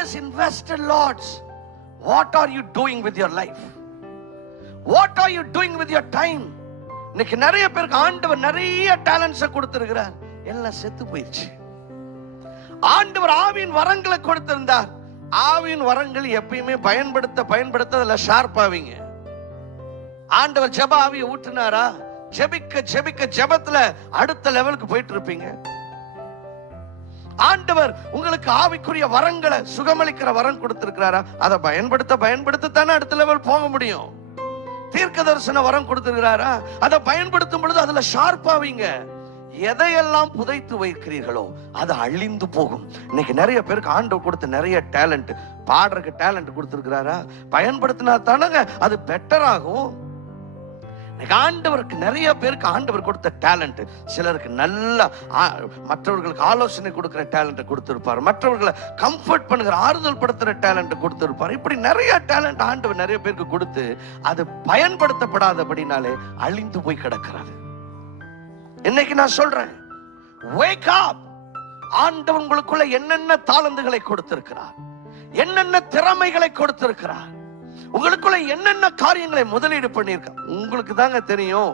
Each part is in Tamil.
has invested lots. What are you doing with your life? What are you doing with your time? இன்னைக்கு நிறைய பேருக்கு ஆண்டவர் நிறைய டேலண்ட்ஸை கொடுத்திருக்கிறார், எல்லாம் செத்து போயிடுச்சு. ஆண்டவர் ஆவியின் வரங்களை கொடுத்திருந்தார். ஆவியின் வரங்கள் எப்பயுமே பயன்படுத்த அதுல ஷார்ப் ஆவீங்க. ஆண்டவர் ஜெப ஆவியை ஊற்றினாரா, ஜெபிக்க ஜெபத்துல அடுத்த லெவலுக்கு போயிட்டு இருப்பீங்க. ஆண்டவர் உங்களுக்கு ஆவிக்குரிய வரங்களை, சுகமளிக்கிற வரம் கொடுத்திருக்கிறாரா, அதை பயன்படுத்த தானே அடுத்த லெவல் போக முடியும். தீர்க்க தரிசன வரம் கொடுத்திருக்கிறாரா, அதை பயன்படுத்தும் பொழுது அதுல ஷார்ப்பாவீங்க. எதையெல்லாம் புதைத்து வைக்கிறீர்களோ அது அழிந்து போகும். இன்னைக்கு நிறைய பேருக்கு ஆண்டவர் கொடுத்த நிறைய டேலண்ட், பாடுறதுக்கு டேலண்ட் கொடுத்திருக்கிறாரா, பயன்படுத்தினா தானங்க அது பெட்டர் ஆகும். ஆண்டவருக்கு நிறைய பேருக்கு ஆண்டவர் கொடுத்த டேலண்ட், சிலருக்கு நல்ல மற்றவர்களுக்கு ஆலோசனை கொடுக்கிற டேலண்ட் கொடுத்திருப்பார், மற்றவர்களை கம்ஃபர்ட் பண்ணுகிற ஆறுதல் படுத்துற டேலண்ட் கொடுத்திருப்பார். இப்படி நிறைய டேலண்ட் ஆண்டவர் நிறைய பேருக்கு கொடுத்து அது பயன்படுத்தப்படாதபடினாலே அழிந்து போய் கிடக்கிறது. இன்னைக்கு நான் சொல்றேன், wake up. ஆண்டவர் உங்களுக்குள்ள என்னென்ன தாளந்துகளை கொடுத்திருக்கிறார், என்னென்ன திறமைகளை கொடுத்திருக்கிறார், உங்களுக்குள்ள என்னென்ன காரியங்களை முதலீடு பண்ணிருக்க உங்களுக்கு தாங்க தெரியும்.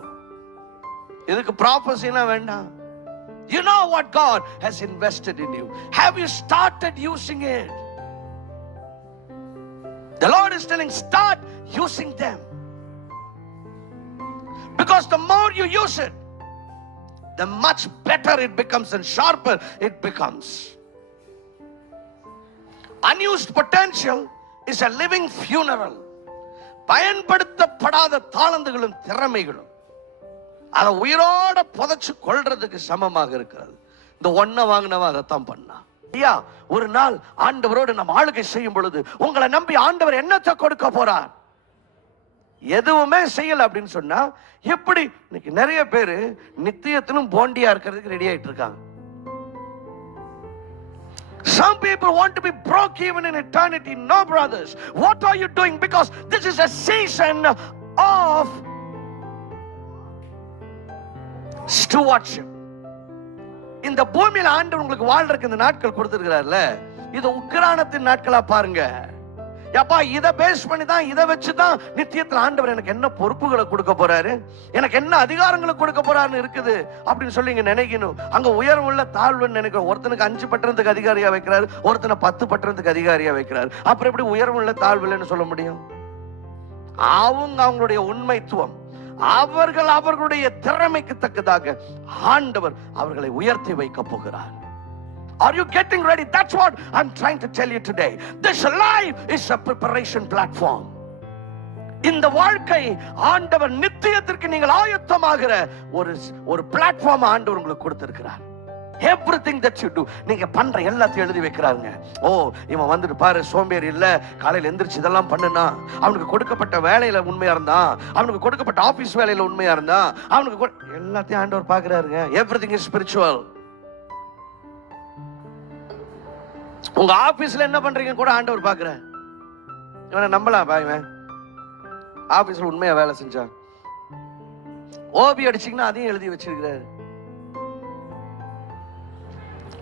இதுக்கு ப்ராபசினா வேண்டாம். You know what God has invested in you. Have you started using it? The Lord is telling, start using them. Because the more you use it, the much better it becomes and sharper it becomes. Unused potential is a living funeral. பயன்படுத்தப்படாத தாளந்துகளும் திறமைகளும் அதை உயிரோட புதைச்சு கொள்றதுக்கு சமமாக இருக்கிறது. இந்த ஒன்ன வாங்கினவா அதைத்தான் பண்ணா. ஐயா, ஒரு நாள் ஆண்டவரோடு நம்ம ஆளுகை செய்யும் பொழுது உங்களை நம்பி ஆண்டவர் என்னத்தை கொடுக்க போறார், எதுவுமே செய்யல அப்படின்னு சொன்னா எப்படி? இன்னைக்கு நிறைய பேரு நித்தியத்திலும் போண்டியா இருக்கிறதுக்கு ரெடி ஆயிட்டு இருக்காங்க. Some people want to be broke even in eternity. No, brothers. What are you doing? Because this is a season of stewardship. இந்த பூமியில ஆண்டவர் உங்களுக்கு வாழ்றதுக்கு இந்த நாட்கள் கொடுத்திருக்கிறார்ல, இது உக்கிரானத்தின் நாட்களா பாருங்க. அப்பா, இதை பேஸ் பண்ணி தான், இதை வச்சுதான் நித்தியத்தில் ஆண்டவர் எனக்கு என்ன பொறுப்புகளை கொடுக்க போறாரு, எனக்கு என்ன அதிகாரங்களை கொடுக்க போறாருன்னு இருக்குது அப்படின்னு சொல்லி இங்க நினைக்கணும். அங்க உயர்வுள்ள தாழ்வுன்னு நினைக்கிறோம். ஒருத்தனுக்கு 5 பட்டணத்துக்கு அதிகாரியா வைக்கிறாரு, ஒருத்தனை 10 பட்டணத்துக்கு அதிகாரியா வைக்கிறாரு. அப்புறம் எப்படி உயர்வுள்ள தாழ்வுன்னு சொல்ல முடியும்? அவங்களுடைய உண்மைத்துவம், அவர்களுடைய திறமைக்கு தக்கதாக ஆண்டவர் அவர்களை உயர்த்தி வைக்க போகிறார். Are you getting ready? That's what I'm trying to tell you today. This life is a preparation platform. இந்த வாழ்க்கை ஆண்டவர் நித்தியத்திற்கு நீங்கள் ஆயத்தமாகிற ஒரு பிளாட்ஃபார்ம் ஆண்டவர் உங்களுக்கு கொடுத்திருக்கிறார். Everything that you do, நீங்க பண்ற எல்லாத்தையும் எழுதி வைக்கிறாங்க. ஓ, இவன் வந்துட்டு பாரு, சோம்பேறி இல்ல, காலையில எந்திரிச்சு இதெல்லாம் பண்ணுனா, அவனுக்கு கொடுக்கப்பட்ட வேலையில உண்மையா இருந்தா, அவனுக்கு கொடுக்கப்பட்ட ஆபீஸ் வேலையில உண்மையா இருந்தா, அவனுக்கு எல்லாத்தையும் ஆண்டவர் பாக்குறாருங்க. Everything is spiritual. உங்க ஆபீஸ்ல என்ன பண்றீங்க கூட ஆண்டவர் பாக்குறார். இவனை நம்பலாம் பாய்வன், ஆபீஸ்ல உண்மையா வேலை செஞ்சா. ஓபி அடிச்சீங்கன்னா அதையும் எழுதி வச்சிருக்கிறாரு.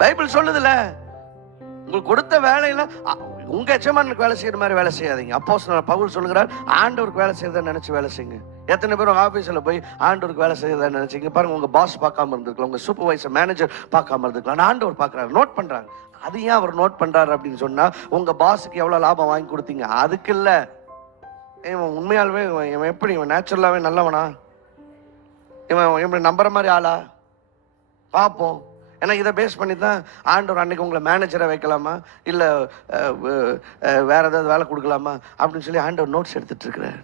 பைபிள் சொல்லுதுல, உங்களுக்கு கொடுத்த வேலையில உங்க எஜமானுக்கு வேலை செய்யற மாதிரி வேலை செய்யாதீங்க. அப்போஸ்தலர் பவுல் சொல்லுகிறார், ஆண்டவருக்கு வேலை செய்யறத நினைச்சு வேலை செய்யுங்க. எத்தனை பேர் ஆபீஸ்ல போய் ஆண்டவருக்கு வேலை செய்யறத நினைச்சீங்க பாருங்க. உங்க பாஸ் பார்க்காம இருந்திருக்கலாம், உங்க சூப்பர்வைசர் மேனேஜர் பார்க்காம இருந்திருக்கலாம். ஆண்டவர் பார்க்கறாரு, நோட் பண்றாங்க. அது ஏன் அவர் நோட் பண்றாரு அப்படின்னு சொன்னா, உங்க பாஸுக்கு எவ்வளவு லாபம் வாங்கி கொடுத்தீங்க அதுக்கு இல்ல. இவன் உண்மையாலுமே இவன் எப்படி, இவன் நேச்சுரலாவே நல்லவனா, இவன் நம்புற மாதிரி ஆளா பார்ப்போம். ஏன்னா இதை பேஸ் பண்ணி தான் ஆண்டவர் அன்னைக்கு உங்களை மேனேஜரை வைக்கலாமா, இல்லை வேற ஏதாவது வேலை கொடுக்கலாமா அப்படின்னு சொல்லி ஆண்டவர் நோட்ஸ் எடுத்துட்டு இருக்கிறார்.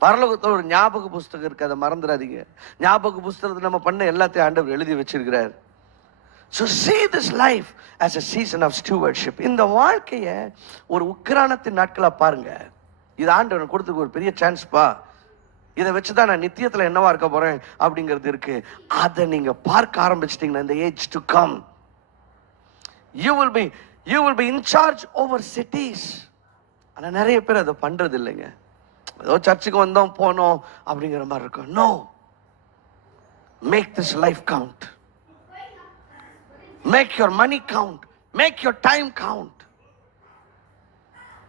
பரலோகத்தில் ஒரு ஞாபக புஸ்தகம் இருக்கு, அதை மறந்துடாதீங்க. ஞாபக புஸ்தகத்தை நம்ம பண்ண எல்லாத்தையும் ஆண்டவர் எழுதி வச்சிருக்கிறார். So see this life as a season of stewardship. இந்த வாழ்க்கைய ஒரு உக்கிரானத்தின் நாட்களா பாருங்க. இது ஆண்டவர் கொடுத்துக்கு ஒரு பெரிய சான்ஸ் பா. இதை வச்சுதான் நான் நித்தியத்துல என்னவா இருக்க போறேன் அப்படிங்கிறது இருக்கு. அதை நீங்க பார்க்க ஆரம்பிச்சிட்டீங்கன்னா இந்த age to come, you will be in charge over cities. ஆனா நிறைய பேர் அதை பண்றது இல்லைங்க. ஏதோ சர்ச்சுக்கு வந்தோம் போனோம் அப்படிங்கிற மாதிரி இருக்கும். No, make this life count. Make your money count. Make your time count.